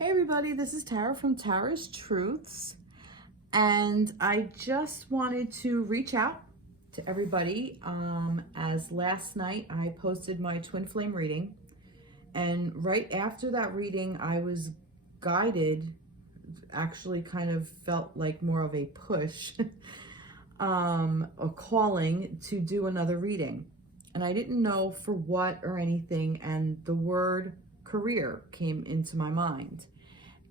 Hey everybody, this is Tara from Tara's Truths, and I just wanted to reach out to everybody as last night I posted my twin flame reading, and right after that reading I was guided, actually kind of felt like more of a push, a calling to do another reading, and I didn't know for what or anything, and the word career came into my mind.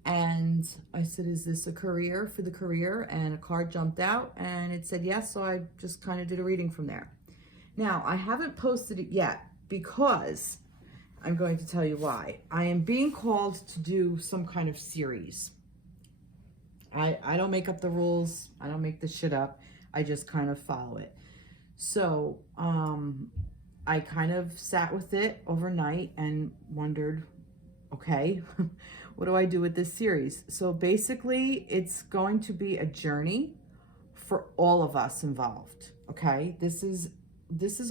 And I said, is this a career for the career? And a card jumped out and it said yes, so I just kind of did a reading from there. Now, I haven't posted it yet because I'm going to tell you why. I am being called to do some kind of series. I don't make up the rules. I don't make this shit up. I just kind of follow it. So I kind of sat with it overnight and wondered, okay, what do I do with this series? So basically, it's going to be a journey for all of us involved, okay? This is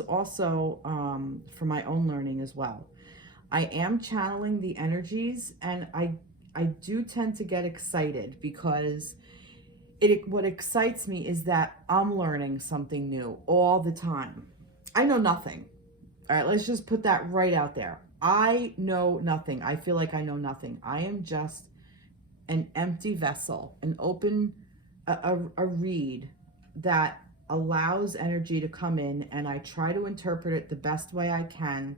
also for my own learning as well. I am channeling the energies, and I do tend to get excited because what excites me is that I'm learning something new all the time. I know nothing. All right, let's just put that right out there. I know nothing. I feel like I know nothing. I am just an empty vessel, an open, a reed that allows energy to come in, and I try to interpret it the best way I can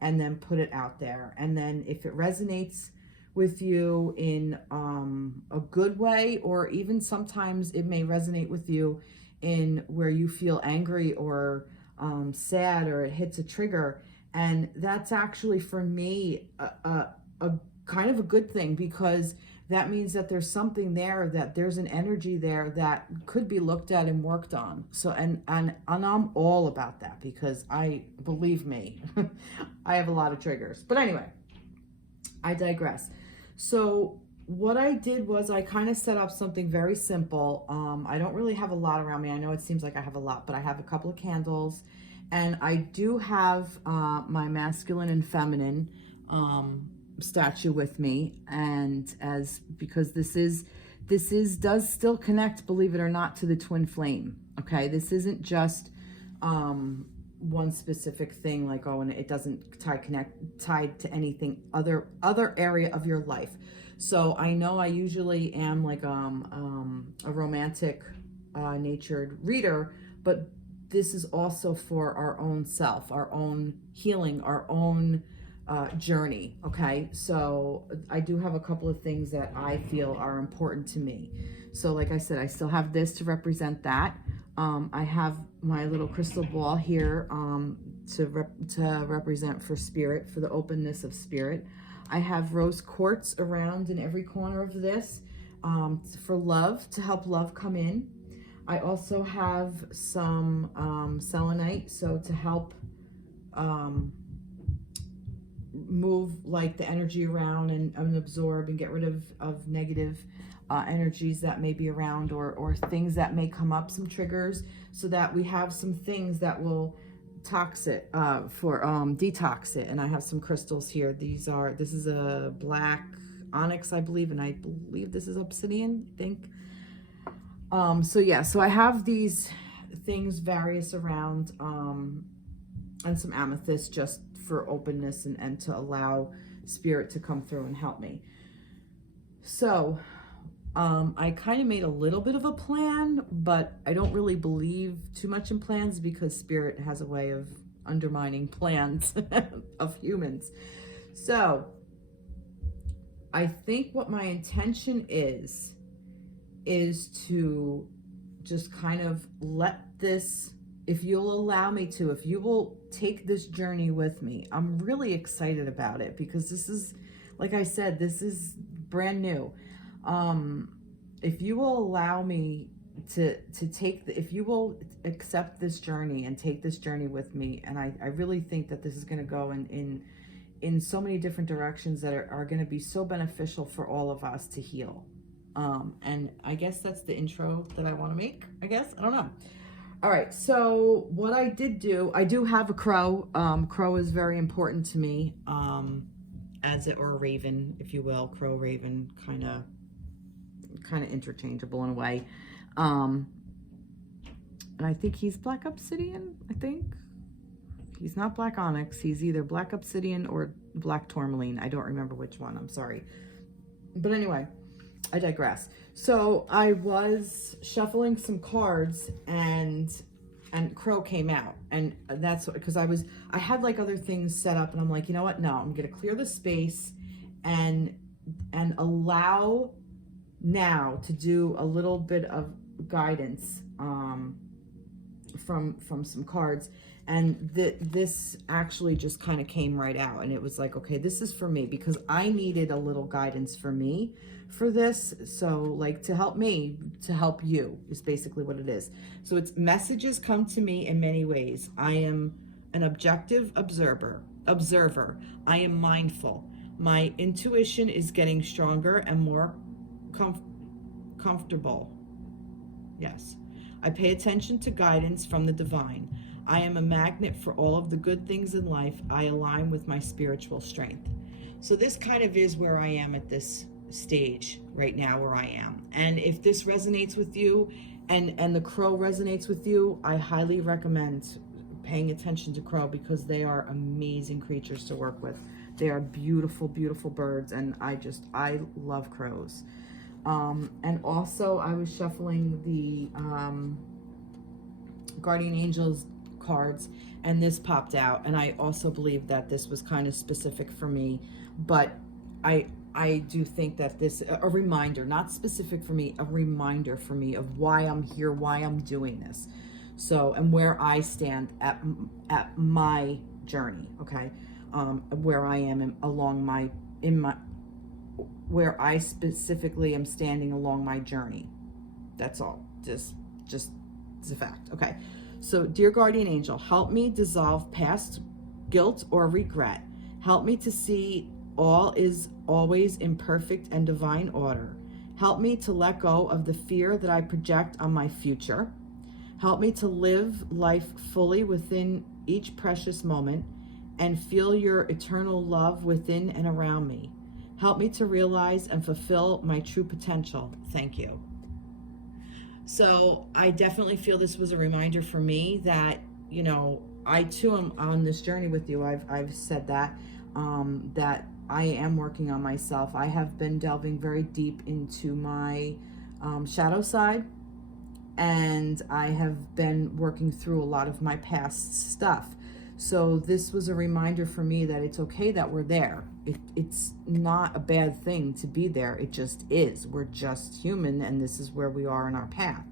and then put it out there. And then if it resonates with you in a good way, or even sometimes it may resonate with you in where you feel angry or sad, or it hits a trigger. And that's actually for me a kind of a good thing, because that means that there's something there, that there's an energy there that could be looked at and worked on. So and I'm all about that, because believe me, I have a lot of triggers. But anyway, I digress. So what I did was I kind of set up something very simple. I don't really have a lot around me. I know it seems like I have a lot, but I have a couple of candles, and I do have my masculine and feminine statue with me. And because this does still connect, believe it or not, to the twin flame. Okay, this isn't just one specific thing, like, oh, and it doesn't tied to anything other area of your life. So I know I usually am like a romantic natured reader, but this is also for our own self, our own healing, our own journey. Okay, so I do have a couple of things that I feel are important to me. So like I said, I still have this to represent that. I have my little crystal ball here to represent for spirit, for the openness of spirit. I have rose quartz around in every corner of this for love, to help love come in. I also have some selenite, so to help move like the energy around and absorb and get rid of negative energies that may be around, or things that may come up, some triggers, so that we have some things that will detox it. And I have some crystals here. This is a black onyx, I believe, and I believe this is obsidian, I think. So yeah, so I have these things various around, and some amethyst just for openness and to allow spirit to come through and help me. So I kind of made a little bit of a plan, but I don't really believe too much in plans, because spirit has a way of undermining plans of humans. So I think what my intention is to just kind of let this, if you'll allow me to, if you will take this journey with me. I'm really excited about it, because this is, like I said, this is brand new. If you will allow me to if you will accept this journey and take this journey with me, and I really think that this is going to go in so many different directions that are going to be so beneficial for all of us to heal. And I guess that's the intro that I want to make, I guess. I don't know. All right, so what I did do, I do have a crow. Crow is very important to me. as it, or a raven, if you will, crow, raven, kind of interchangeable in a way. And I think he's black obsidian. I think he's not black onyx. He's either black obsidian or black tourmaline. I don't remember which one. I'm sorry. But anyway, I digress. So I was shuffling some cards, and crow came out, and that's because I had like other things set up, and I'm like, you know what? No, I'm gonna clear the space and allow now to do a little bit of guidance from some cards. And this actually just kind of came right out, and it was like, okay, this is for me, because I needed a little guidance for me for this. So like, to help me, to help you is basically what it is. So it's messages come to me in many ways. I am an objective observer. I am mindful. My intuition is getting stronger and more comfortable. Yes. I pay attention to guidance from the divine. I am a magnet for all of the good things in life. I align with my spiritual strength. So this kind of is where I am at this stage right now, where I am. And if this resonates with you, and the crow resonates with you, I highly recommend paying attention to crow, because they are amazing creatures to work with. They are beautiful, beautiful birds, and I love crows. And also I was shuffling the Guardian Angels cards, and this popped out, and I also believe that this was kind of specific for me, but I do think that this, a reminder, not specific for me, a reminder for me of why I'm here, why I'm doing this. So, and where I stand at my journey, okay? Where I am where I specifically am standing along my journey. That's all, just it's a fact, okay? So, dear guardian angel, help me dissolve past guilt or regret. Help me to see all is always in perfect and divine order. Help me to let go of the fear that I project on my future. Help me to live life fully within each precious moment and feel your eternal love within and around me. Help me to realize and fulfill my true potential. Thank you. So I definitely feel this was a reminder for me that, you know, I too am on this journey with you. I've said that, that I am working on myself. I have been delving very deep into my shadow side, and I have been working through a lot of my past stuff. So this was a reminder for me that it's okay that we're there. It's not a bad thing to be there. It just is. We're just human, and this is where we are in our path.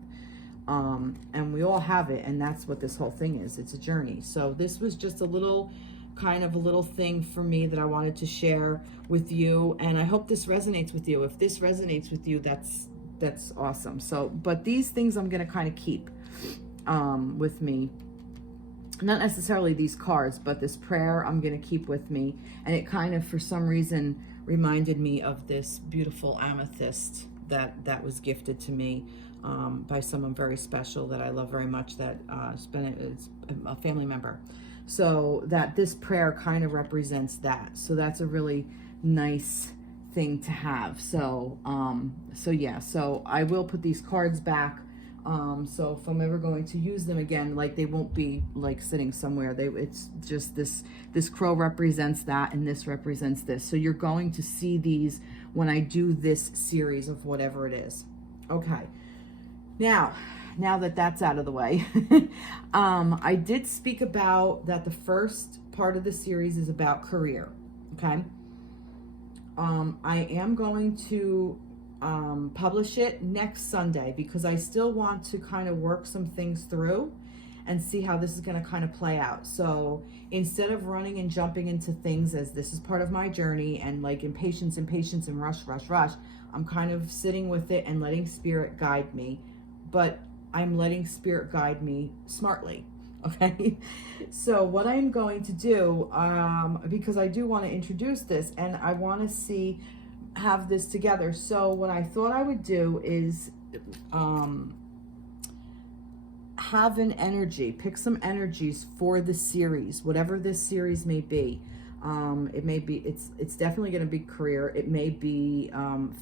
And we all have it, and that's what this whole thing is. It's a journey. So this was just a little thing for me that I wanted to share with you, and I hope this resonates with you. If this resonates with you, that's awesome. So, but these things I'm going to kind of keep with me. Not necessarily these cards, but this prayer I'm going to keep with me. And it kind of, for some reason, reminded me of this beautiful amethyst that was gifted to me by someone very special that I love very much, that it's a family member. So that this prayer kind of represents that. So that's a really nice thing to have. So yeah, so I will put these cards back. So if I'm ever going to use them again, like, they won't be like sitting somewhere. It's just this crow represents that, and this represents this. So you're going to see these when I do this series of whatever it is. Okay. Now that that's out of the way, I did speak about that the first part of the series is about career. Okay. I am going to publish it next Sunday, because I still want to kind of work some things through and see how this is going to kind of play out. So instead of running and jumping into things, as this is part of my journey, and like impatience and rush, I'm kind of sitting with it and letting spirit guide me, but I'm letting spirit guide me smartly. Okay. So what I'm going to do, because I do want to introduce this, and I want to have this together. So what I thought I would do is have an energy, pick some energies for the series, whatever this series may be. It may be, it's definitely going to be career. It may be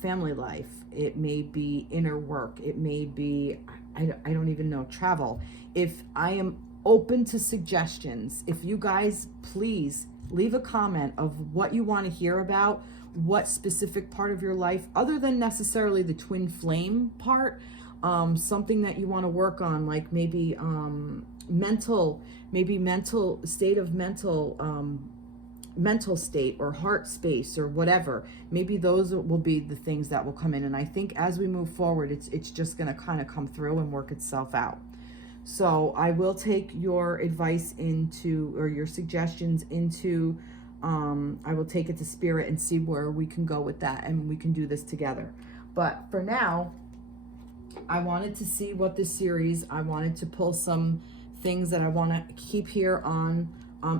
family life. It may be inner work. It may be, I don't even know, travel. If I am open to suggestions, if you guys please leave a comment of what you want to hear about, what specific part of your life, other than necessarily the twin flame part, something that you want to work on, like maybe mental state of mental state or heart space or whatever. Maybe those will be the things that will come in. And I think as we move forward, it's just going to kind of come through and work itself out. So I will take your advice into, or your suggestions into, I will take it to spirit and see where we can go with that, and we can do this together. But for now, I wanted to see what this series, I wanted to pull some things that I want to keep here on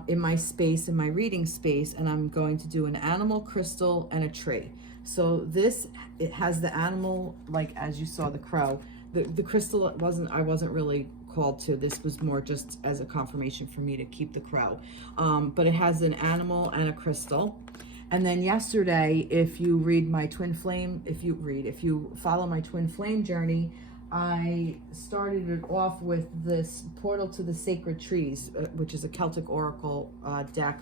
in my space, in my reading space, and I'm going to do an animal, crystal, and a tree. So this, it has the animal, like as you saw the crow. The crystal, I wasn't really called to. This was more just as a confirmation for me to keep the crow. But it has an animal and a crystal. And then yesterday, if you read my twin flame, if you follow my twin flame journey, I started it off with this Portal to the Sacred Trees, which is a Celtic Oracle deck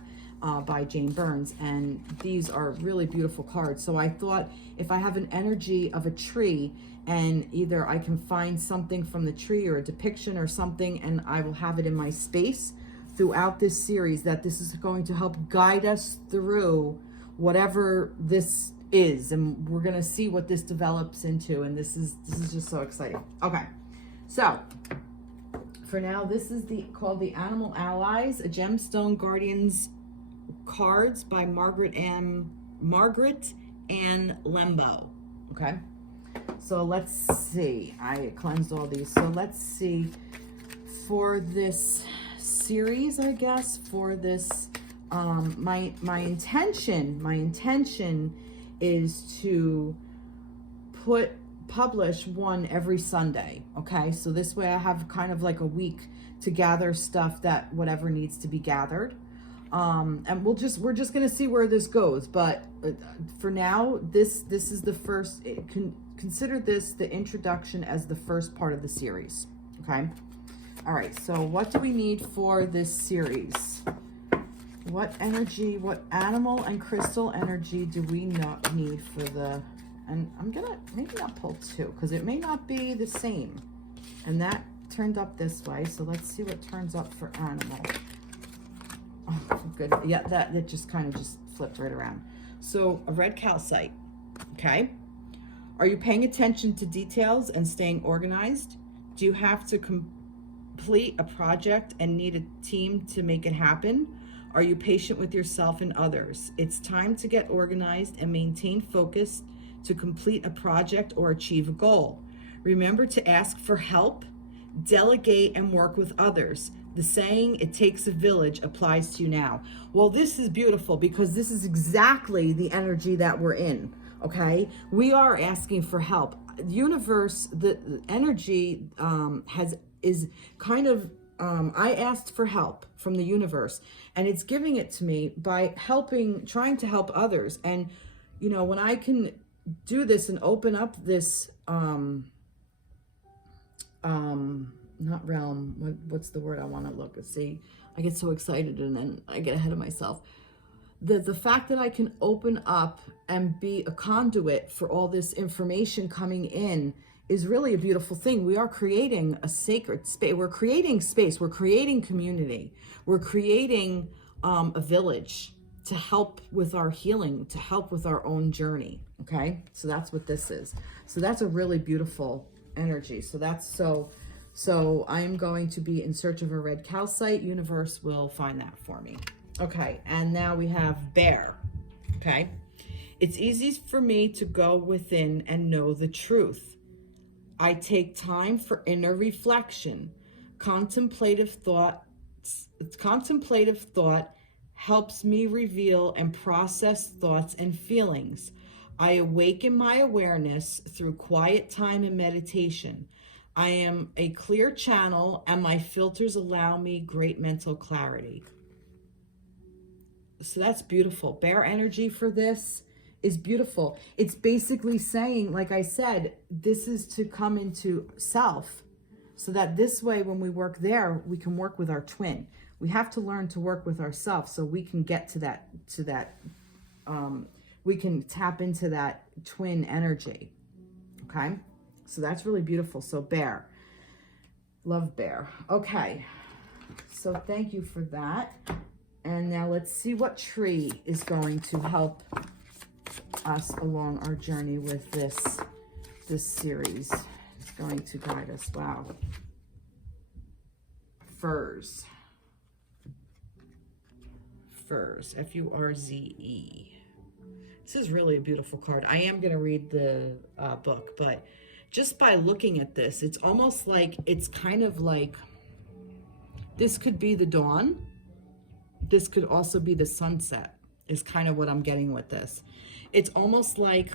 by Jane Burns. And these are really beautiful cards. So I thought if I have an energy of a tree, and either I can find something from the tree or a depiction or something, and I will have it in my space throughout this series, that this is going to help guide us through whatever this is, and we're gonna see what this develops into, and this is just so exciting. Okay, so for now, this is called the Animal Allies, a Gemstone Guardians cards by Margaret Ann Lembo. Okay, so let's see. I cleansed all these. So let's see, for this series, I guess, for this, my intention is to publish one every Sunday. Okay, so this way I have kind of like a week to gather stuff, that whatever needs to be gathered. And we're just gonna see where this goes. But for now, this is the first. Consider this the introduction as the first part of the series. Okay. All right. So what do we need for this series? What energy, what animal and crystal energy do we not need for the? And I'm gonna maybe not pull two, because it may not be the same. And that turned up this way. So let's see what turns up for animal. Oh, good. Yeah, that just kind of just flipped right around. So a red calcite. Okay. Are you paying attention to details and staying organized? Do you have to complete a project and need a team to make it happen? Are you patient with yourself and others? It's time to get organized and maintain focus to complete a project or achieve a goal. Remember to ask for help, delegate, and work with others. The saying, "It takes a village," applies to you now. Well, this is beautiful, because this is exactly the energy that we're in. Okay, we are asking for help. The universe, the energy is kind of, I asked for help from the universe, and it's giving it to me by trying to help others. And you know, when I can do this and open up this, not realm, what's the word I want to look and see? I get so excited and then I get ahead of myself. The fact that I can open up and be a conduit for all this information coming in is really a beautiful thing. We are creating a sacred space. We're creating space. We're creating community. We're creating a village to help with our healing, to help with our own journey. Okay, so that's what this is. So that's a really beautiful energy. So I'm going to be in search of a red calcite. Universe will find that for me. Okay, and now we have bear. Okay, it's easy for me to go within and know the truth. I take time for inner reflection. Contemplative thought helps me reveal and process thoughts and feelings. I awaken my awareness through quiet time and meditation. I am a clear channel, and my filters allow me great mental clarity. So that's beautiful. Bear energy for this is beautiful. It's basically saying, like I said, this is to come into self, so that this way when we work there, we can work with our twin. We have to learn to work with ourselves so we can get to that, we can tap into that twin energy. Okay, so that's really beautiful. So bear, love bear. Okay, so thank you for that. And now let's see what tree is going to help us along our journey with this series. It's going to guide us. Wow. Furze. Furze. F-U-R-Z-E. This is really a beautiful card. I am going to read the book, but just by looking at this, it's almost like, it's kind of like, this could be the dawn. This could also be the sunset, is kind of what I'm getting with this. It's almost like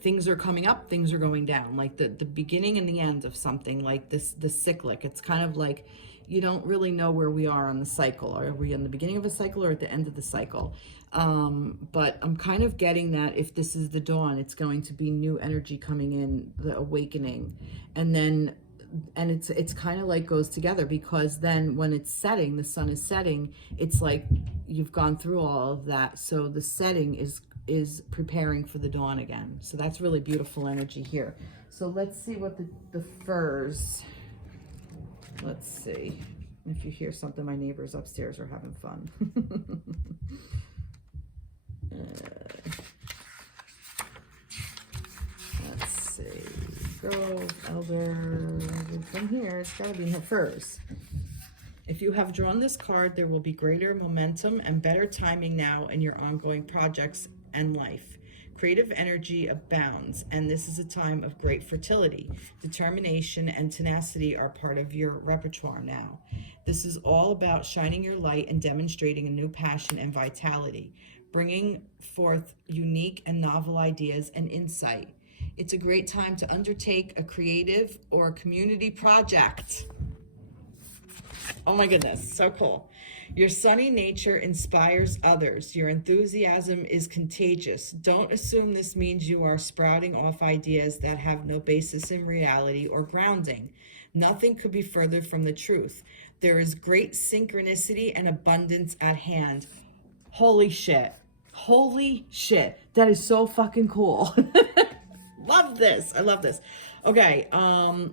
things are coming up, things are going down, like the beginning and the end of something, like the cyclic. It's kind of like you don't really know where we are on the cycle. Are we in the beginning of a cycle or at the end of the cycle? But I'm kind of getting that if this is the dawn, it's going to be new energy coming in, the awakening. And it's kind of like goes together, because then when it's setting, the sun is setting, it's like you've gone through all of that. So the setting is preparing for the dawn again. So that's really beautiful energy here. So let's see what the furs, let's see. If you hear something, my neighbors upstairs are having fun. Let's see. Go, elder, from here, it's gotta be in her furs. If you have drawn this card, there will be greater momentum and better timing now in your ongoing projects and life. Creative energy abounds, and this is a time of great fertility. Determination and tenacity are part of your repertoire now. This is all about shining your light and demonstrating a new passion and vitality, bringing forth unique and novel ideas and insight. It's a great time to undertake a creative or community project. Oh my goodness, so cool. Your sunny nature inspires others. Your enthusiasm is contagious. Don't assume this means you are sprouting off ideas that have no basis in reality or grounding. Nothing could be further from the truth. There is great synchronicity and abundance at hand. Holy shit. Holy shit. That is so fucking cool. Love this. I love this. Okay,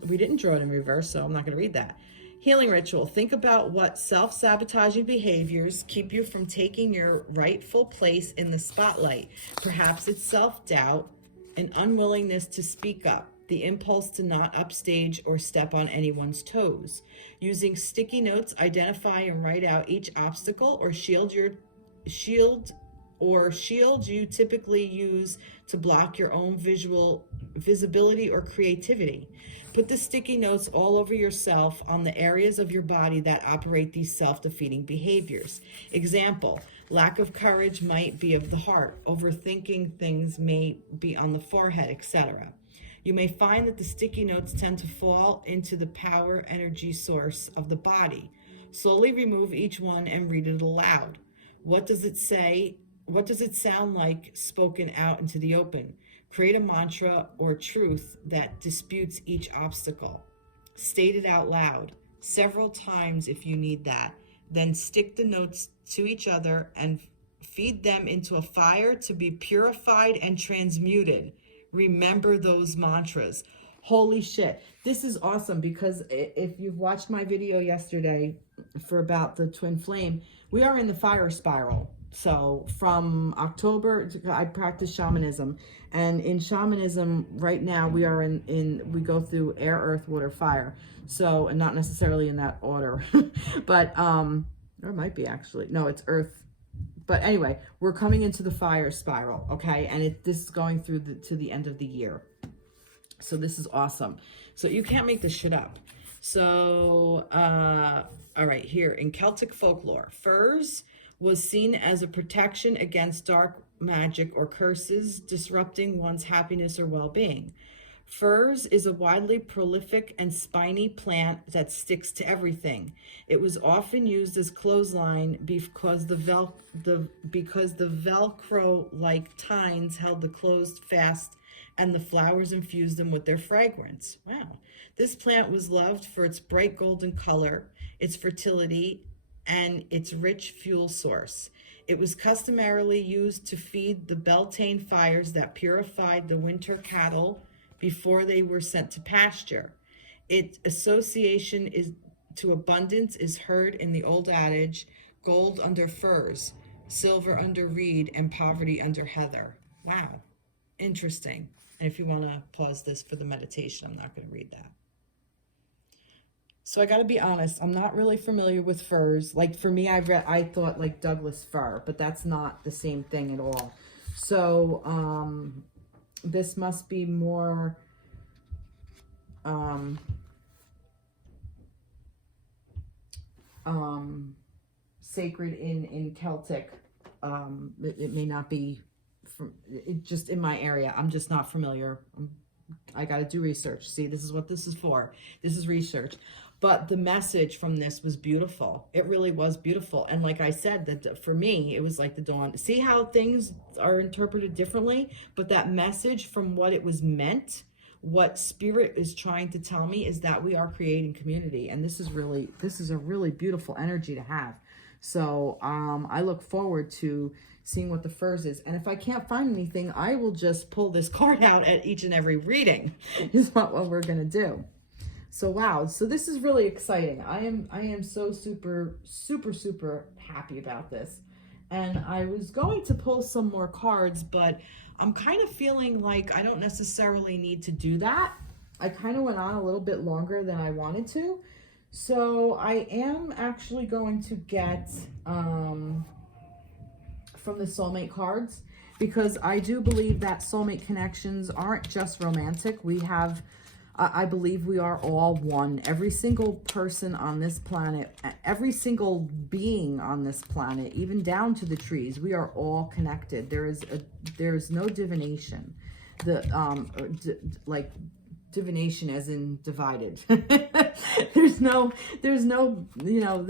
we didn't draw it in reverse, so I'm not going to read that. Healing ritual. Think about what self-sabotaging behaviors keep you from taking your rightful place in the spotlight. Perhaps it's self-doubt, an unwillingness to speak up, the impulse to not upstage or step on anyone's toes. Using sticky notes, identify and write out each obstacle or shield you typically use to block your own visibility or creativity. Put the sticky notes all over yourself on the areas of your body that operate these self-defeating behaviors. Example, lack of courage might be of the heart. Overthinking things may be on the forehead, etc. You may find that the sticky notes tend to fall into the power energy source of the body. Slowly remove each one and read it aloud. What does it say? What does it sound like spoken out into the open? Create a mantra or truth that disputes each obstacle. State it out loud, several times if you need that. Then stick the notes to each other and feed them into a fire to be purified and transmuted. Remember those mantras. Holy shit. This is awesome, because if you've watched my video yesterday for about the twin flame, we are in the fire spiral. So from October, I practice shamanism, and in shamanism right now we are we go through air, earth, water, fire. So, and not necessarily in that order, but or it might be actually, no, it's earth. But anyway, we're coming into the fire spiral, okay? And this is going through to the end of the year. So this is awesome. So you can't make this shit up. So, all right, here in Celtic folklore, furs was seen as a protection against dark magic or curses disrupting one's happiness or well-being. Furze is a widely prolific and spiny plant that sticks to everything. It was often used as clothesline because the Velcro-like tines held the clothes fast and the flowers infused them with their fragrance. Wow. This plant was loved for its bright golden color, its fertility, and its rich fuel source. It was customarily used to feed the Beltane fires that purified the winter cattle before they were sent to pasture. Its association is to abundance is heard in the old adage, gold under furze, silver under reed, and poverty under heather. Wow, interesting. And if you want to pause this for the meditation, I'm not going to read that. So I got to be honest, I'm not really familiar with furs. Like for me, I thought like Douglas fir, but that's not the same thing at all. So this must be more sacred in Celtic. It may not be just in my area. I'm just not familiar. I got to do research. See, this is what this is for. This is research. But the message from this was beautiful. It really was beautiful. And like I said, that for me, it was like the dawn. See how things are interpreted differently? But that message from what it was meant, what spirit is trying to tell me is that we are creating community. And this is a really beautiful energy to have. So I look forward to seeing what the furs is. And if I can't find anything, I will just pull this card out at each and every reading is what we're going to do. So wow, so this is really exciting. I am so super happy about this. And I was going to pull some more cards, but I'm kind of feeling like I don't necessarily need to do that. I kind of went on a little bit longer than I wanted to. So I am actually going to get from the soulmate cards, because I do believe that soulmate connections aren't just romantic. We have I believe we are all one. Every single person on this planet, every single being on this planet, even down to the trees, we are all connected. There is no divination. Like divination as in divided. there's no, you know,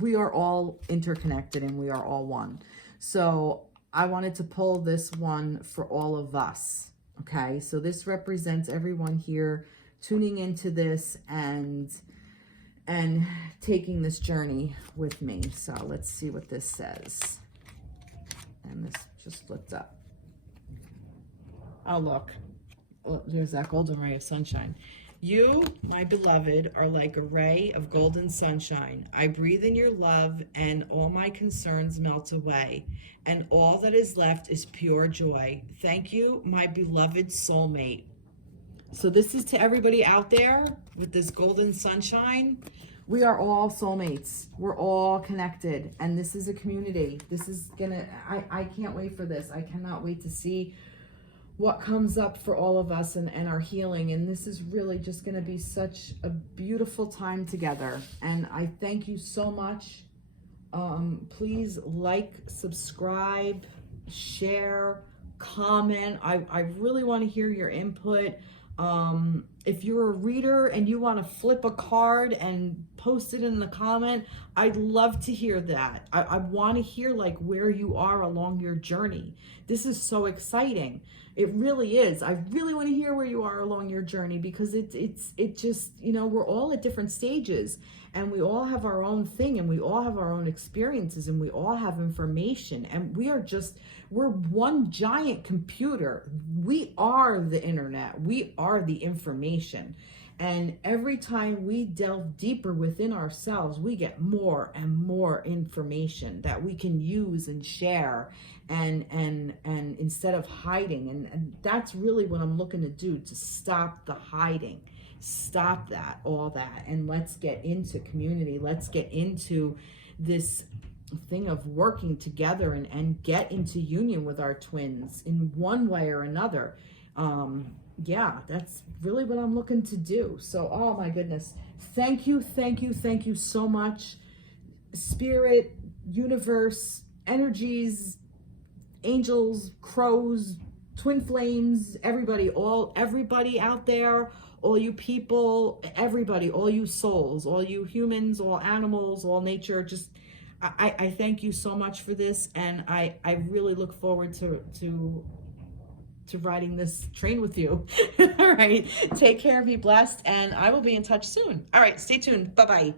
we are all interconnected and we are all one. So I wanted to pull this one for all of us. Okay, so this represents everyone here tuning into this and taking this journey with me. So let's see what this says. And this just looked up. Oh, look. Oh, there's that golden ray of sunshine. You, my beloved, are like a ray of golden sunshine. I breathe in your love, and all my concerns melt away, and all that is left is pure joy. Thank you, my beloved soulmate. So this is to everybody out there with this golden sunshine. We are all soulmates. We're all connected, and this is a community. This is gonna, I can't wait for this. I cannot wait to see what comes up for all of us and our healing. And this is really just going to be such a beautiful time together. And I thank you so much. Please like, subscribe, share, comment. I really want to hear your input. If you're a reader and you want to flip a card and post it in the comment, I'd love to hear that. I want to hear like where you are along your journey. This is so exciting. It really is. I really want to hear where you are along your journey, because it just, you know, we're all at different stages and we all have our own thing and we all have our own experiences and we all have information, and we're one giant computer. We are the internet. We are the information. And every time we delve deeper within ourselves, we get more and more information that we can use and share and instead of hiding. And that's really what I'm looking to do, to stop the hiding, stop that, all that. And let's get into community. Let's get into this thing of working together and get into union with our twins in one way or another. Yeah, that's really what I'm looking to do. So, oh my goodness. Thank you so much. Spirit, universe, energies, angels, crows, twin flames, everybody out there, all you people, everybody, all you souls, all you humans, all animals, all nature, just I thank you so much for this, and I really look forward to riding this train with you. All right, take care, be blessed, and I will be in touch soon. All right, stay tuned. Bye-bye.